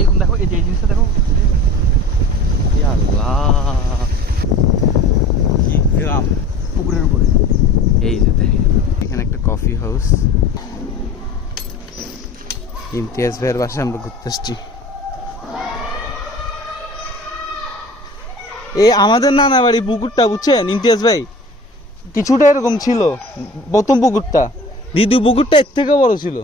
এরকম দেখো, এই যে এই জিনিসটা দেখো, আল্লাহ কি গ্রাম পুকুরের উপরে। এই যে দেখেন এখানে একটা কফি হাউস। ইমতিয়াজ ভাইয়ের বাসায় আমরা ঘুরতে আসছি। এই আমাদের নানা বাড়ি পুকুরটা বুঝছেন ইমতিয়াজ ভাই, কিছুটা এরকম ছিল প্রথম পুকুরটা, দ্বিতীয় পুকুরটা এর থেকে বড় ছিল।